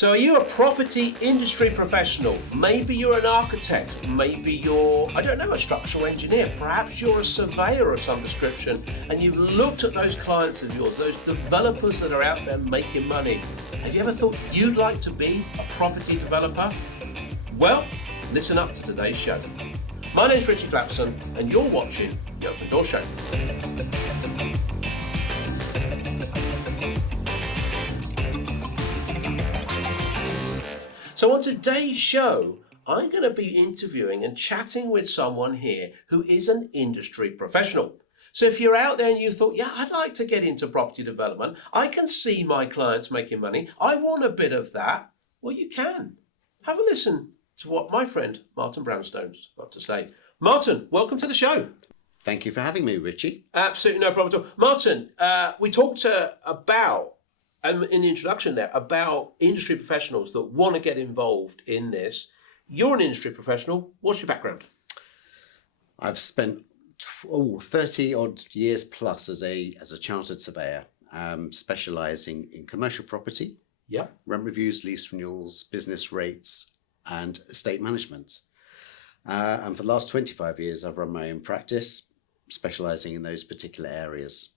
So are you a property industry professional? Maybe you're an architect, maybe you're, I don't know, a structural engineer, perhaps you're a surveyor of some description, and you've looked at those clients of yours, those developers that are out there making money. Have you ever thought you'd like to be a property developer? Well, listen up to today's show. My name's Ritchie Clapson, and you're watching The Open Door Show. So on today's show, I'm going to be interviewing and chatting with someone here who is an industry professional. So if you're out there and you thought, yeah, I'd like to get into property development, I can see my clients making money, I want a bit of that, well, you can. Have a listen to what my friend Martin Brownstone's got to say. Martin, welcome to the show. Thank you for having me, Richie. Absolutely no problem at all. Martin, we talked about in the introduction there about industry professionals that want to get involved in this. You're an industry professional. What's your background? I've spent 30 odd years plus as a chartered surveyor, specialising in commercial property, rent reviews, lease renewals, business rates, and estate management. And for the last 25 years, I've run my own practice, specialising in those particular areas.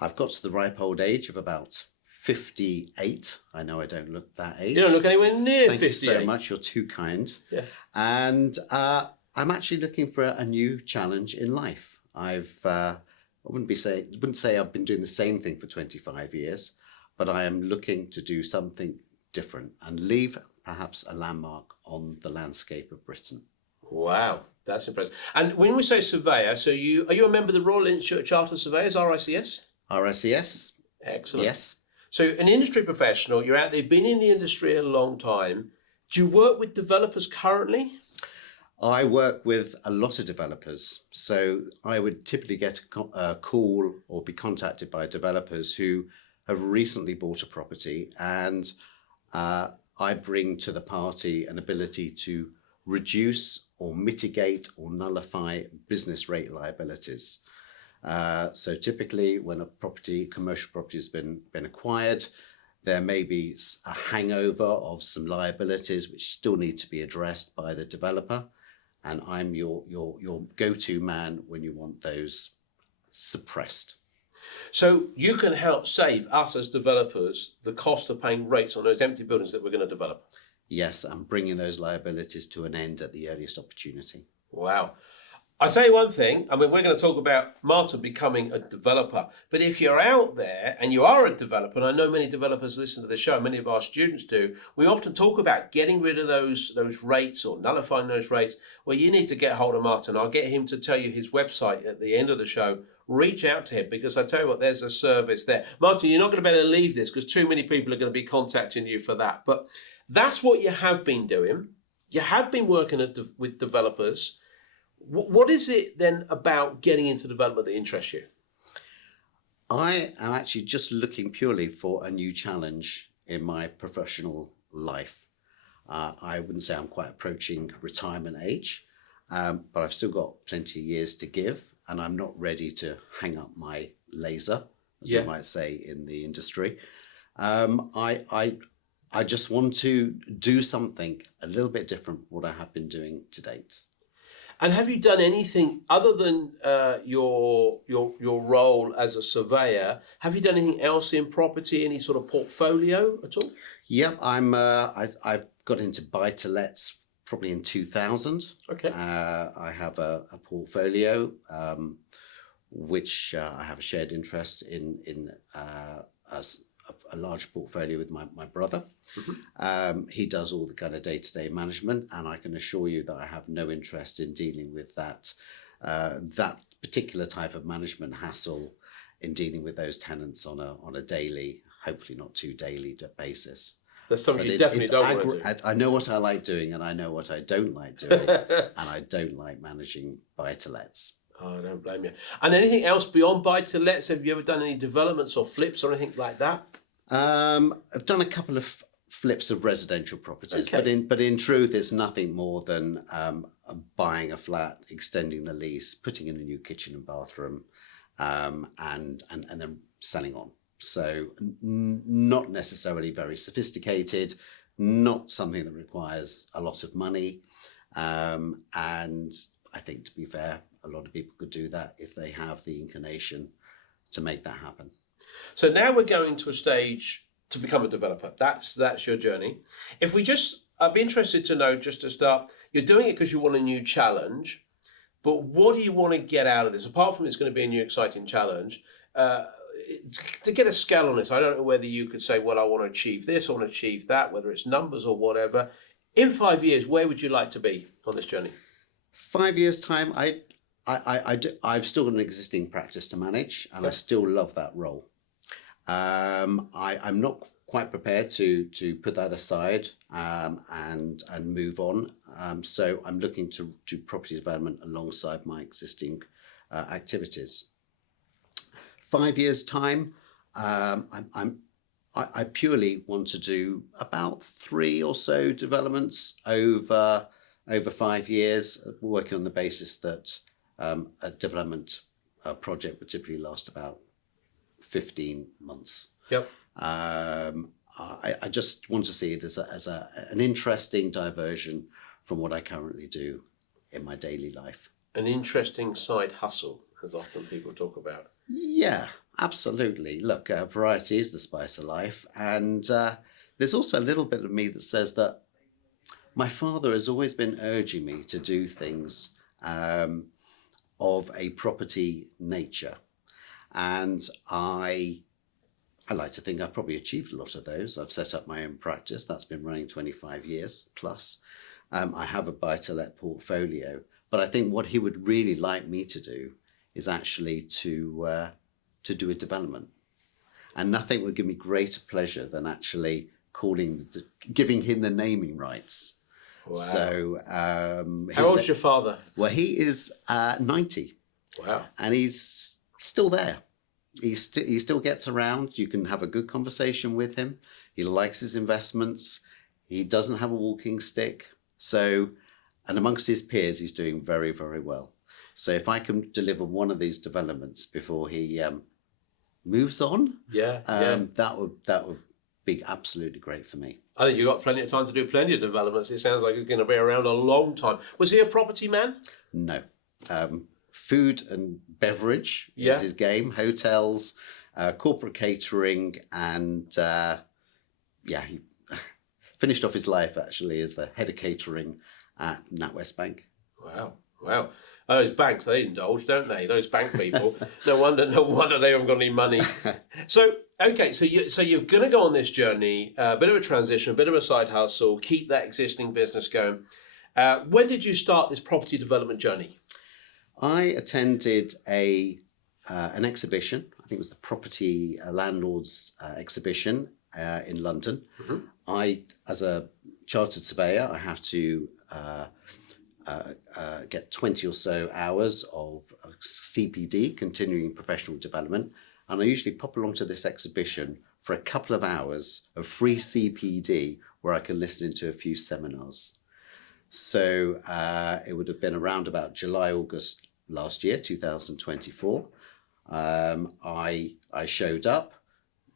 I've got to the ripe old age of about 58. I know I don't look that age. You don't look anywhere near 58. Thank you so much. You're too kind. Yeah. And I'm actually looking for a new challenge in life. I wouldn't say I've been doing the same thing for 25 years, but I am looking to do something different and leave perhaps a landmark on the landscape of Britain. Wow, that's impressive. And when we say surveyor, so are you a member of the Royal Institute of Chartered Surveyors, RICS? RICS. Excellent. Yes. So an industry professional, you're out there, been in the industry a long time. Do you work with developers currently? I work with a lot of developers. So I would typically get a call or be contacted by developers who have recently bought a property, and I bring to the party an ability to reduce or mitigate or nullify business rate liabilities. So typically when a commercial property has been acquired, there may be a hangover of some liabilities which still need to be addressed by the developer. And I'm your go-to man when you want those suppressed. So you can help save us as developers the cost of paying rates on those empty buildings that we're going to develop. Yes, I'm bringing those liabilities to an end at the earliest opportunity. Wow. I'll tell you one thing, we're going to talk about Martin becoming a developer, but if you're out there and you are a developer, and I know many developers listen to the show, many of our students do, we often talk about getting rid of those rates or nullifying those rates. Well, you need to get hold of Martin. I'll get him to tell you his website at the end of the show. Reach out to him, because I tell you what, there's a service there. Martin, you're not going to be able to leave this because too many people are going to be contacting you for that. But that's what you have been doing. You have been working with developers. What is it then about getting into development that interests you? I am actually just looking purely for a new challenge in my professional life. I wouldn't say I'm quite approaching retirement age, but I've still got plenty of years to give, and I'm not ready to hang up my laser, as we might say in the industry. I just want to do something a little bit different from what I have been doing to date. And have you done anything other than your role as a surveyor? Have you done anything else in property? Any sort of portfolio at all? Yeah, I got into buy-to-lets probably in 2000. Okay. I have a portfolio which I have a shared interest in a large portfolio with my brother. Mm-hmm. He does all the kind of day-to-day management, and I can assure you that I have no interest in dealing with that particular type of management hassle, in dealing with those tenants on a daily, hopefully not too daily basis. That's something you definitely don't want to do. I know what I like doing, and I know what I don't like doing, and I don't like managing buy-to-lets. Oh, I don't blame you. And anything else beyond buy-to-lets? Have you ever done any developments or flips or anything like that? I've done a couple of flips of residential properties, okay. but in truth, it's nothing more than buying a flat, extending the lease, putting in a new kitchen and bathroom, and then selling on. So not necessarily very sophisticated, not something that requires a lot of money. And I think, to be fair, a lot of people could do that if they have the inclination to make that happen. So now we're going to a stage to become a developer. That's your journey. I'd be interested to know, just to start, you're doing it because you want a new challenge, but what do you want to get out of this? Apart from it's going to be a new exciting challenge, to get a scale on this, I don't know whether you could say, well, I want to achieve this, I want to achieve that, whether it's numbers or whatever. In 5 years, where would you like to be on this journey? 5 years' time, I've still got an existing practice to manage, and I still love that role. I'm not quite prepared to put that aside and move on. So I'm looking to do property development alongside my existing activities. 5 years' time, I purely want to do about 3 or so developments over 5 years, working on the basis that a development project would typically last about 15 months. Yep. I just want to see it as an interesting diversion from what I currently do in my daily life. An interesting side hustle, as often people talk about. Yeah, absolutely. Look, variety is the spice of life. And there's also a little bit of me that says that my father has always been urging me to do things of a property nature. And I like to think I've probably achieved a lot of those. I've set up my own practice. That's been running 25 years plus. I have a buy-to-let portfolio. But I think what he would really like me to do is actually to do a development. And nothing would give me greater pleasure than actually giving him the naming rights. Wow. So, how old's your father? Well, he is 90. Wow. And he's still there. He still gets around. You can have a good conversation with him. He likes his investments. He doesn't have a walking stick. So, and amongst his peers, he's doing very, very well. So if I can deliver one of these developments before he moves on, that would be absolutely great for me. I think you've got plenty of time to do plenty of developments. It sounds like it's going to be around a long time. Was he a property man? No. Food and beverage is his game. Hotels, corporate catering, and he finished off his life actually as the head of catering at NatWest Bank. Wow. Oh, those banks, they indulge, don't they? Those bank people. No wonder they haven't got any money. So, okay, so you're going to go on this journey, a bit of a transition, a bit of a side hustle, keep that existing business going. When did you start this property development journey? I attended an exhibition. I think it was the Property Landlords exhibition in London. Mm-hmm. I, as a chartered surveyor, I have to get 20 or so hours of CPD, continuing professional development, and I usually pop along to this exhibition for a couple of hours of free CPD where I can listen to a few seminars. So it would have been around about July, August last year, 2024. I showed up,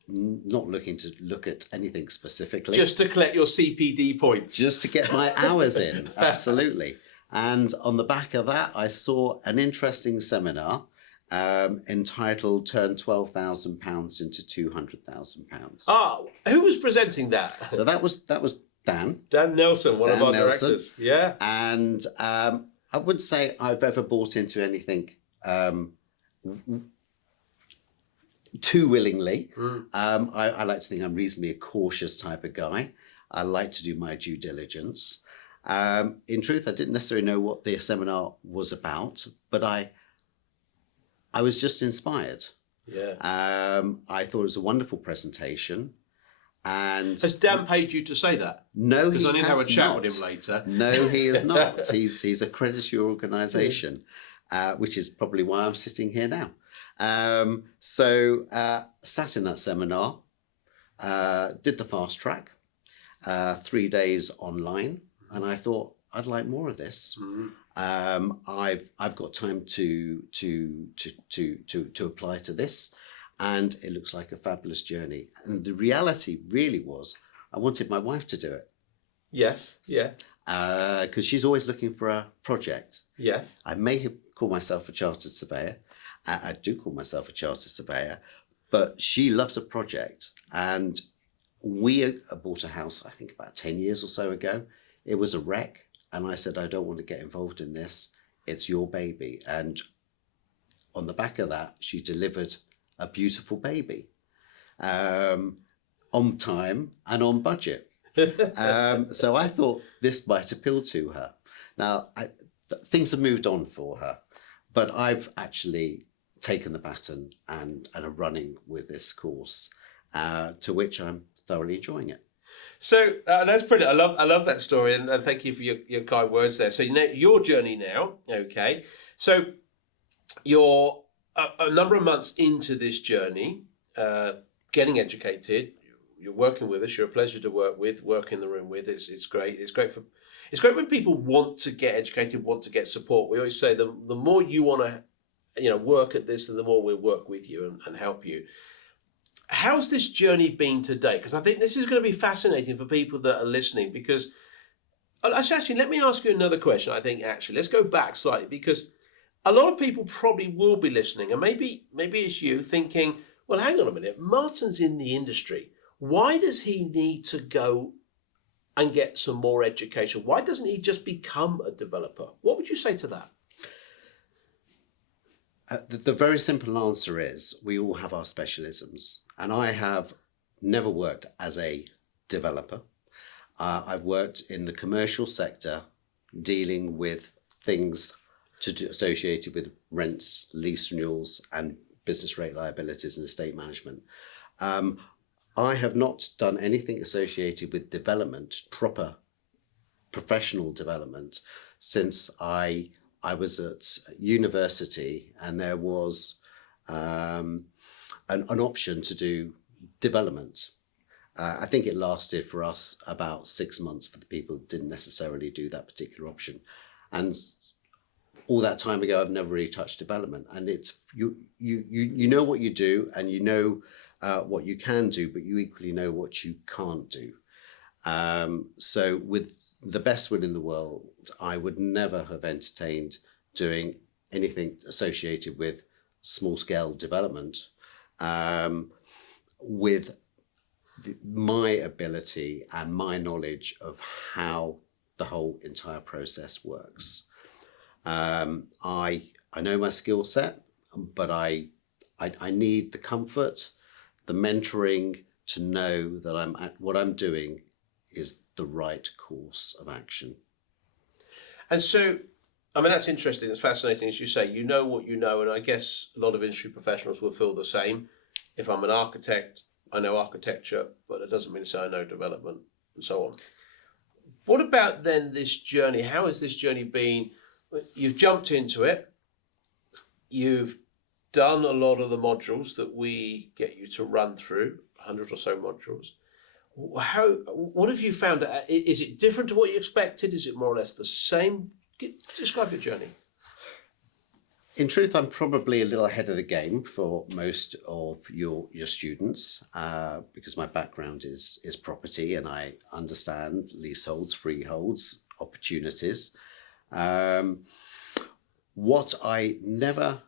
not looking to look at anything specifically. Just to collect your CPD points. Just to get my hours in, absolutely. And on the back of that, I saw an interesting seminar entitled Turn £12,000 into £200,000. Ah, who was presenting that? So that was Dan. Dan Nelson, one of our directors. Yeah. And I wouldn't say I've ever bought into anything too willingly. I like to think I'm reasonably a cautious type of guy. I like to do my due diligence. In truth, I didn't necessarily know what the seminar was about, but I was just inspired. Yeah. I thought it was a wonderful presentation. And has Dan paid you to say that? No, he has not. Because I need to have a chat with him later. No, he is not. He's accredited to your organisation, which is probably why I'm sitting here now. So sat in that seminar, did the fast track, 3 days online, and I thought I'd like more of this. Mm-hmm. I've got time to apply to this, and it looks like a fabulous journey. And the reality really was, I wanted my wife to do it. Yes. Yeah. Because she's always looking for a project. Yes. I may have called myself a chartered surveyor. I do call myself a chartered surveyor, but she loves a project. And we bought a house, I think about 10 years or so ago. It was a wreck. And I said, I don't want to get involved in this. It's your baby. And on the back of that, she delivered a beautiful baby on time and on budget. So I thought this might appeal to her. Now, things have moved on for her, but I've actually taken the baton and are running with this course, to which I'm thoroughly enjoying it. So that's brilliant. I love that story, and thank you for your kind words there. So you know your journey now, okay? So you're a number of months into this journey, getting educated. You're working with us. You're a pleasure to work in the room with. It's great. It's great when people want to get educated, want to get support. We always say the more you want to, work at this, the more we'll work with you and help you. How's this journey been today? Because I think this is going to be fascinating for people that are listening. Because actually, let me ask you another question. I think let's go back slightly, because a lot of people probably will be listening, and maybe it's you thinking, well, hang on a minute, Martin's in the industry. Why does he need to go and get some more education? Why doesn't he just become a developer? What would you say to that? The very simple answer is we all have our specialisms. And I have never worked as a developer. I've worked in the commercial sector, dealing with things associated with rents, lease renewals, and business rate liabilities and estate management. I have not done anything associated with development, proper professional development, since I was at university, and there was an option to do development. I think it lasted for us about 6 months for the people who didn't necessarily do that particular option. And all that time ago, I've never really touched development. And it's you know what you do, and you know what you can do, but you equally know what you can't do. So with the best will in the world, I would never have entertained doing anything associated with small-scale development, with my ability and my knowledge of how the whole entire process works. I know my skill set, but I need the comfort, the mentoring to know that what I'm doing is the right course of action. And so, I mean, that's interesting. It's fascinating, as you say. You know what you know, and I guess a lot of industry professionals will feel the same. If I'm an architect, I know architecture, but it doesn't mean to say I know development, and so on. What about then this journey? How has this journey been? You've jumped into it. You've done a lot of the modules that we get you to run through, 100 or so modules. What have you found? Is it different to what you expected? Is it more or less the same? Describe your journey. In truth, I'm probably a little ahead of the game for most of your students, because my background is property, and I understand leaseholds, freeholds, opportunities. What I never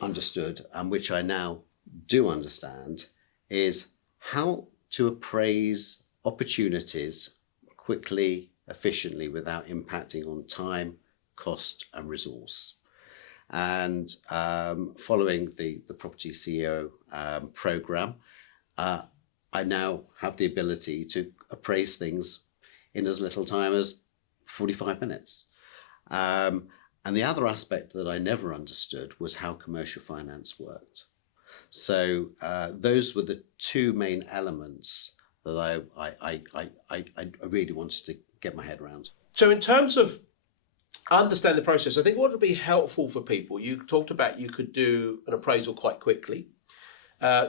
understood, and which I now do understand, is how to appraise opportunities quickly, efficiently, without impacting on time, cost, and resource. And following the propertyCEO program, I now have the ability to appraise things in as little time as 45 minutes. And the other aspect that I never understood was how commercial finance worked. So those were the two main elements that I really wanted to get my head around. So in terms of understand the process, I think what would be helpful for people, you talked about you could do an appraisal quite quickly.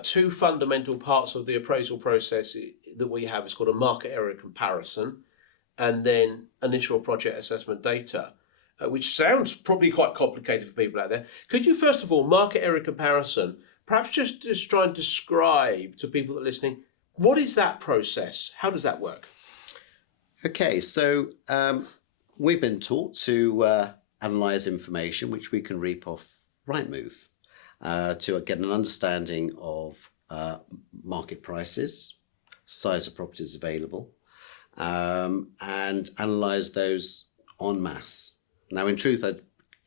Two fundamental parts of the appraisal process that we have is called a market area comparison, and then initial project assessment data, which sounds probably quite complicated for people out there. Could you first of all, market area comparison, perhaps just try and describe to people that are listening, what is that process? How does that work? Okay, so we've been taught to analyse information which we can reap off Rightmove to get an understanding of market prices, size of properties available, and analyse those en masse. Now, in truth, I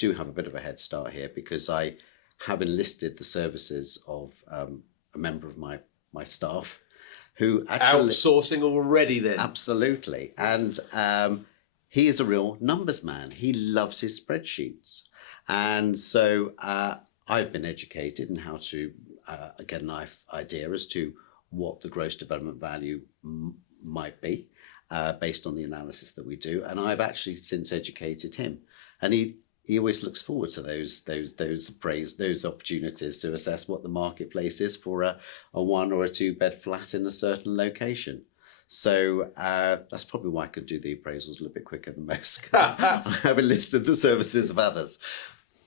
do have a bit of a head start here because I have enlisted the services of a member of my staff who actually... Outsourcing already then. Absolutely. And he is a real numbers man. He loves his spreadsheets. And so I've been educated in how to get an idea as to what the gross development value might be based on the analysis that we do. And I've actually since educated him. And he always looks forward to those opportunities to assess what the marketplace is for a 1 or a 2 bed flat in a certain location. So that's probably why I could do the appraisals a little bit quicker than most, because I have enlisted the services of others.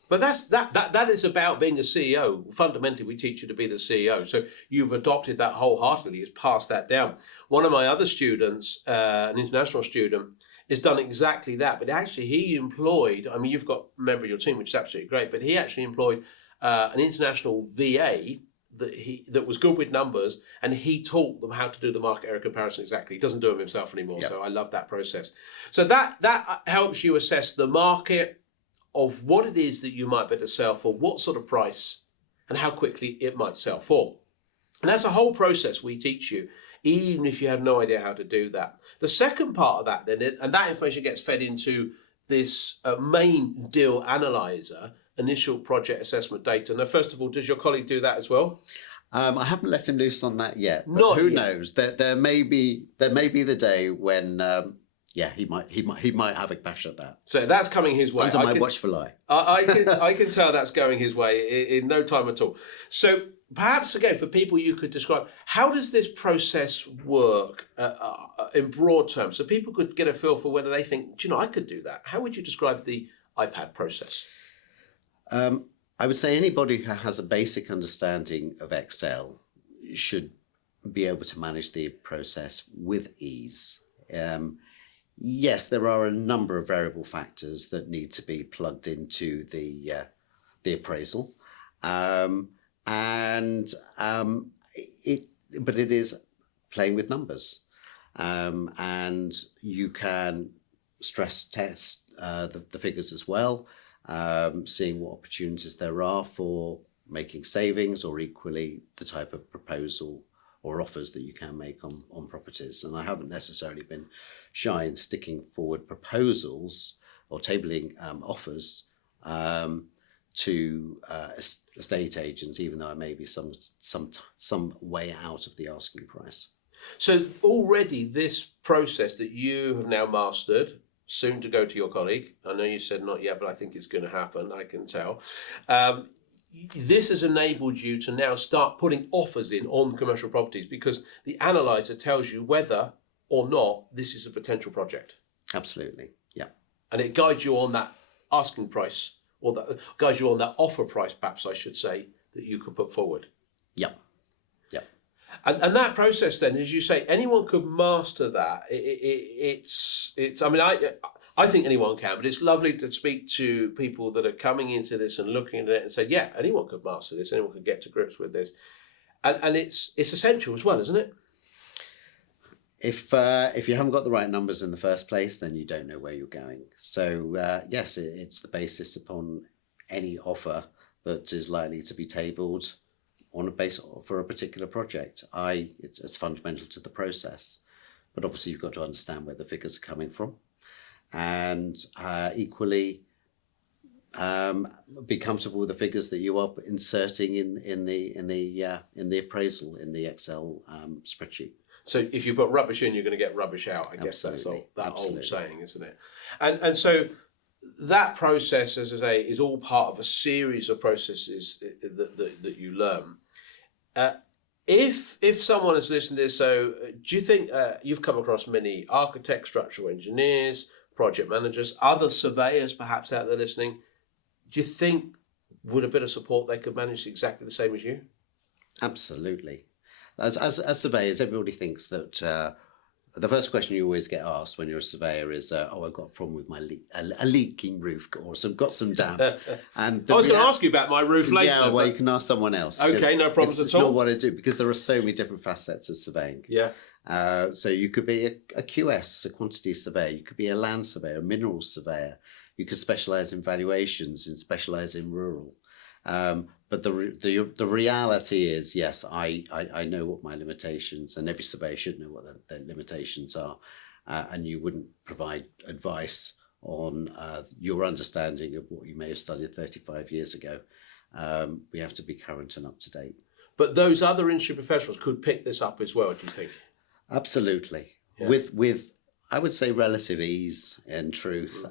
But that is about being a CEO. Fundamentally, we teach you to be the CEO. So you've adopted that wholeheartedly, has passed that down. One of my other students, an international student, has done exactly that. But actually, he employed, I mean, you've got a member of your team, which is absolutely great, but he actually employed an international VA that was good with numbers, and he taught them how to do the market area comparison exactly. He doesn't do them himself anymore. Yep. So I love that process. So that helps you assess the market of what it is that you might better sell for, what sort of price, and how quickly it might sell for. And that's a whole process we teach you, even if you have no idea how to do that. The second part of that then, and that information gets fed into this main deal analyzer, initial project assessment data. Now, first of all, does your colleague do that as well? I haven't let him loose on that yet. But Not who yet. knows? There may be the day when he might have a bash at that. So that's coming his way. Under my watchful eye. I can tell that's going his way in no time at all. So perhaps again, for people, you could describe, how does this process work in broad terms, so people could get a feel for whether they think, do you know, I could do that. How would you describe the iPad process? I would say anybody who has a basic understanding of Excel should be able to manage the process with ease. Yes, there are a number of variable factors that need to be plugged into the appraisal, but it is playing with numbers, and you can stress test the figures as well, seeing what opportunities there are for making savings, or equally the type of proposal or offers that you can make on properties. And I haven't necessarily been shy in sticking forward proposals or tabling offers to estate agents, even though I may be some way out of the asking price. So already this process that you have now mastered, soon to go to your colleague. I know you said not yet, but I think it's going to happen, I can tell. This has enabled you to now start putting offers in on commercial properties, because the analyzer tells you whether or not this is a potential project. Absolutely, yeah. And it guides you on that asking price, or that guides you on that offer price, perhaps I should say, that you could put forward. Yeah. And that process then, as you say, anyone could master that. It's. I mean, I think anyone can, but it's lovely to speak to people that are coming into this and looking at it and say, yeah, anyone could master this, anyone could get to grips with this. And it's essential as well, isn't it? If you haven't got the right numbers in the first place, then you don't know where you're going. So yes, it's the basis upon any offer that is likely to be tabled on a base for a particular project. It's fundamental to the process, but obviously you've got to understand where the figures are coming from, and equally be comfortable with the figures that you are inserting in the appraisal in the Excel spreadsheet. So if you put rubbish in, you're going to get rubbish out. I guess that's that old saying, isn't it? And so that process, as I say, is all part of a series of processes that you learn. If someone has listened to this, so do you think you've come across many architects, structural engineers, project managers, other surveyors perhaps out there listening? Do you think with a bit of support they could manage exactly the same as you? Absolutely. As surveyors, everybody thinks that the first question you always get asked when you're a surveyor is, "Oh, I've got a problem with my a leaking roof, or got some damp." And I was going to ask you about my roof later. Yeah, well, but... you can ask someone else. Okay, no problems it's at all. It's not what I do, because there are so many different facets of surveying. Yeah. So you could be a QS, a quantity surveyor. You could be a land surveyor, a minerals surveyor. You could specialise in valuations and specialise in rural. But the reality is, yes, I know what my limitations, and every surveyor should know what their limitations are, and you wouldn't provide advice on your understanding of what you may have studied 35 years ago. We have to be current and up to date. But those other industry professionals could pick this up as well, do you think? Absolutely. Yeah. With I would say relative ease and truth.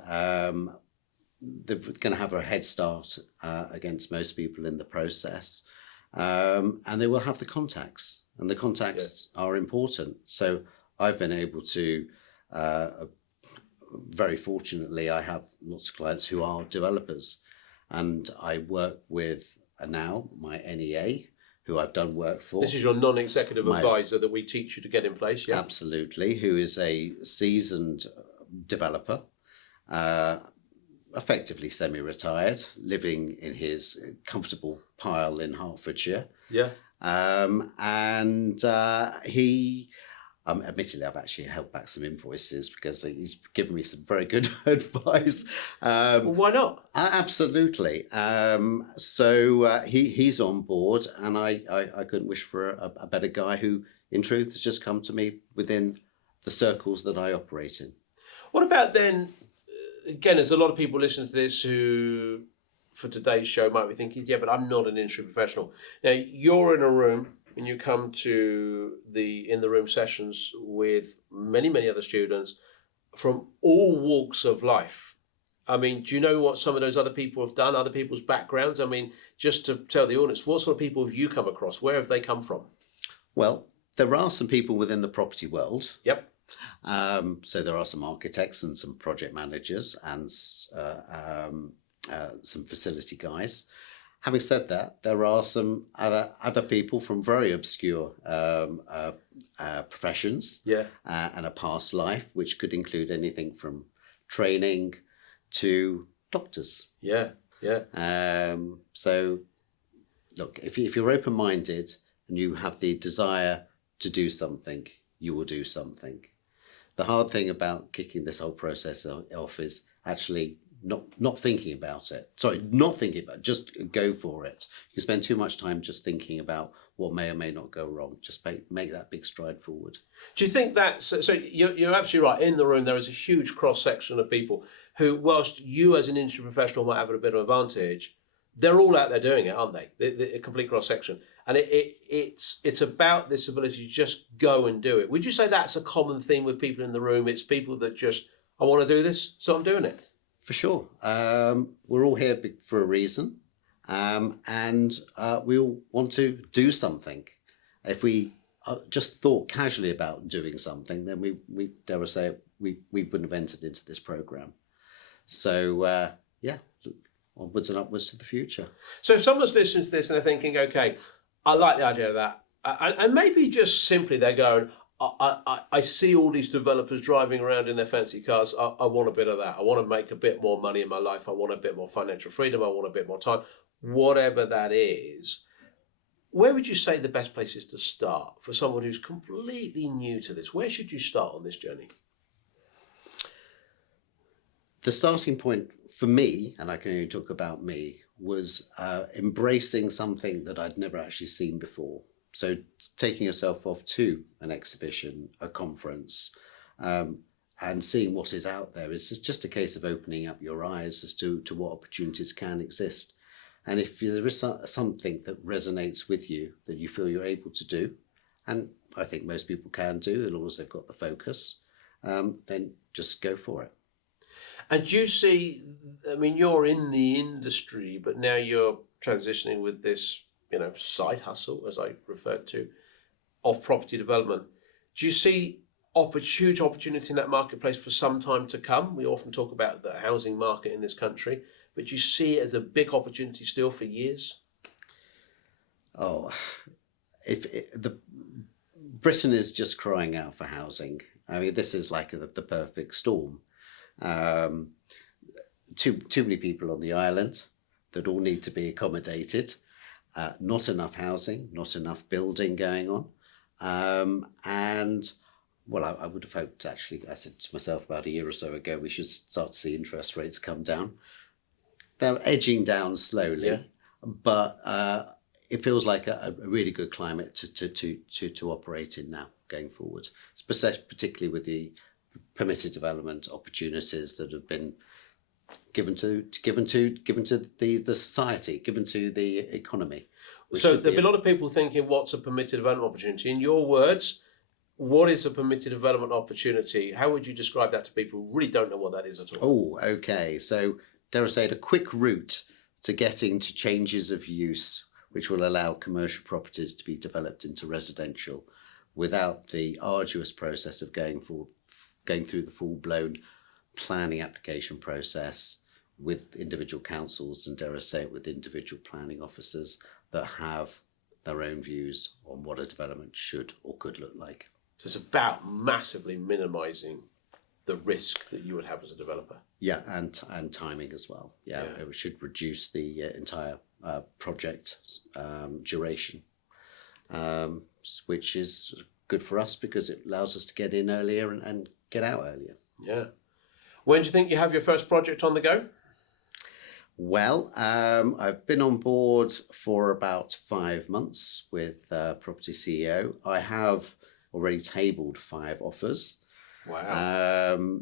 They're going to have a head start against most people in the process, and they will have the contacts, and the contacts are important. So I've been able to, very fortunately, I have lots of clients who are developers, and I work with now my NEA, who I've done work for. This is your non-executive advisor that we teach you to get in place, yeah? Absolutely, who is a seasoned developer, effectively semi-retired, living in his comfortable pile in Hertfordshire. Yeah. And he, admittedly, I've actually held back some invoices because he's given me some very good advice. Well, why not? Absolutely. So he's on board, and I couldn't wish for a better guy who, in truth, has just come to me within the circles that I operate in. What about then, again, there's a lot of people listening to this who, for today's show, might be thinking, yeah, but I'm not an industry professional. Now, you're in a room and you come to the in-the-room sessions with many, many other students from all walks of life. I mean, do you know what some of those other people have done, other people's backgrounds? I mean, just to tell the audience, what sort of people have you come across? Where have they come from? Well, there are some people within the property world. Yep. So there are some architects and some project managers and some facility guys. Having said that, there are some other people from very obscure professions, and a past life, which could include anything from training to doctors. Yeah. So, look, if you're open-minded and you have the desire to do something, you will do something. The hard thing about kicking this whole process off is actually not thinking about it. Sorry, not thinking about it, just go for it. You spend too much time just thinking about what may or may not go wrong. Just make that big stride forward. Do you think that, so you're absolutely right, in the room there is a huge cross-section of people who, whilst you as an industry professional might have a bit of advantage, they're all out there doing it, aren't they? The complete cross-section. And it's about this ability to just go and do it. Would you say that's a common theme with people in the room? It's people that just, I want to do this, so I'm doing it. For sure. We're all here for a reason, and we all want to do something. If we just thought casually about doing something, then we dare I say, we wouldn't have entered into this program. So, onwards and upwards to the future. So if someone's listening to this and they're thinking, okay, I like the idea of that, and maybe just simply they're going, I see all these developers driving around in their fancy cars. I want a bit of that. I want to make a bit more money in my life. I want a bit more financial freedom. I want a bit more time. Whatever that is, where would you say the best place is to start for someone who's completely new to this? Where should you start on this journey? The starting point for me, and I can only talk about me, was embracing something that I'd never actually seen before. So taking yourself off to an exhibition, a conference, and seeing what is out there. It's just a case of opening up your eyes as to what opportunities can exist. And if there is something that resonates with you, that you feel you're able to do, and I think most people can do, as long as they've got the focus, then just go for it. And do you see, I mean, you're in the industry, but now you're transitioning with this, side hustle, as I referred to, of property development. Do you see huge opportunity in that marketplace for some time to come? We often talk about the housing market in this country, but do you see it as a big opportunity still for years? Oh, Britain is just crying out for housing. I mean, this is like the perfect storm. Too many people on the island that all need to be accommodated. Not enough housing, not enough building going on. And well, I would have hoped, actually, I said to myself about a year or so ago, we should start to see interest rates come down. They're edging down slowly, but it feels like a really good climate to operate in now going forward, particularly with the permitted development opportunities that have been given to the society, given to the economy. So there'll be a lot of people thinking, what's a permitted development opportunity? In your words, what is a permitted development opportunity? How would you describe that to people who really don't know what that is at all? Oh, okay. So dare I say it, a quick route to getting to changes of use which will allow commercial properties to be developed into residential without the arduous process of going through the full-blown planning application process with individual councils and, dare I say it, with individual planning officers that have their own views on what a development should or could look like. So it's about massively minimising the risk that you would have as a developer. Yeah, and timing as well. Yeah, it should reduce the entire project duration, which is good for us because it allows us to get in earlier and get out earlier. Yeah. When do you think you have your first project on the go? Well, I've been on board for about 5 months with propertyCEO. I have already tabled 5 offers. Wow.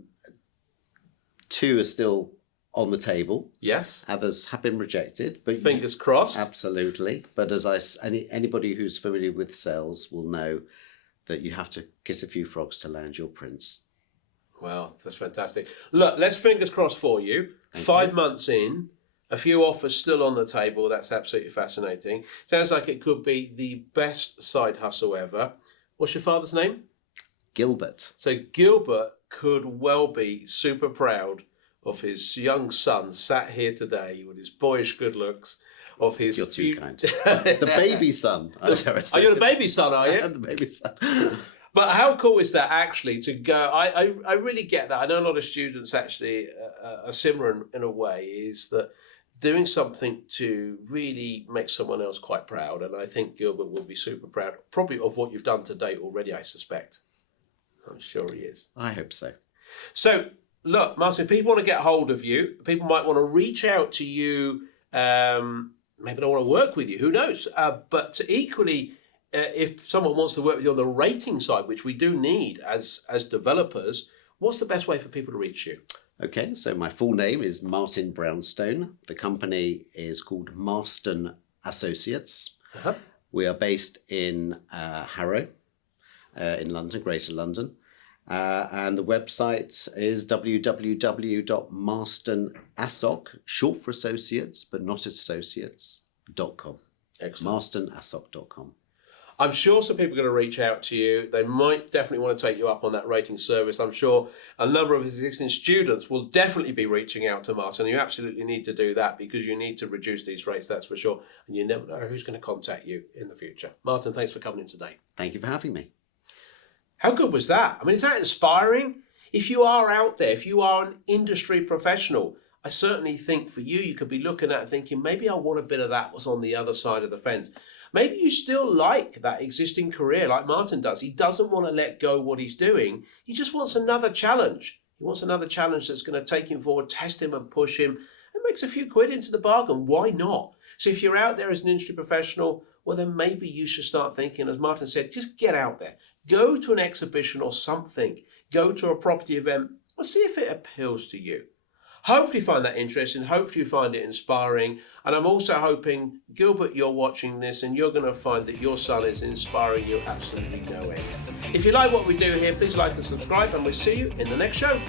2 are still on the table. Yes. Others have been rejected. But fingers crossed. Absolutely. But as anybody who's familiar with sales will know that you have to kiss a few frogs to land your prince. Well, that's fantastic. Look, let's fingers crossed for you. Thank 5 you. months in, a few offers still on the table. That's absolutely fascinating. Sounds like it could be the best side hustle ever. What's your father's name? Gilbert. So Gilbert could well be super proud of his young son sat here today with his boyish good looks, of his... You're too kind. The baby son. Are you the baby son, are you? I'm the baby son. But how cool is that actually to go? I really get that. I know a lot of students actually are similar in a way, is that doing something to really make someone else quite proud. And I think Gilbert will be super proud, probably of what you've done to date already, I suspect. I'm sure he is. I hope so. So, look, Martin, if people want to get hold of you, people might want to reach out to you. Maybe they want to work with you, who knows? But equally, if someone wants to work with you on the rating side, which we do need as developers, what's the best way for people to reach you? Okay, so my full name is Martin Brownstone. The company is called Marston Associates. Uh-huh. We are based in Harrow, in London, Greater London. And the website is www.marstonassoc, short for associates, but not associates.com. Excellent. marstonassoc.com. I'm sure some people are going to reach out to you. They might definitely want to take you up on that rating service. I'm sure a number of existing students will definitely be reaching out to Martin. You absolutely need to do that because you need to reduce these rates, that's for sure. And you never know who's going to contact you in the future. Martin, thanks for coming in today. Thank you for having me. How good was that? I mean, is that inspiring? If you are out there, if you are an industry professional, I certainly think for you, you could be looking at thinking, maybe I want a bit of that was on the other side of the fence. Maybe you still like that existing career like Martin does. He doesn't want to let go what he's doing. He just wants another challenge. He wants another challenge that's going to take him forward, test him and push him, and makes a few quid into the bargain. Why not? So if you're out there as an industry professional, well, then maybe you should start thinking, as Martin said, just get out there. Go to an exhibition or something. Go to a property event and see if it appeals to you. Hopefully you find that interesting. Hopefully you find it inspiring. And I'm also hoping, Gilbert, you're watching this and you're going to find that your son is inspiring you absolutely no end. If you like what we do here, please like and subscribe, and we'll see you in the next show.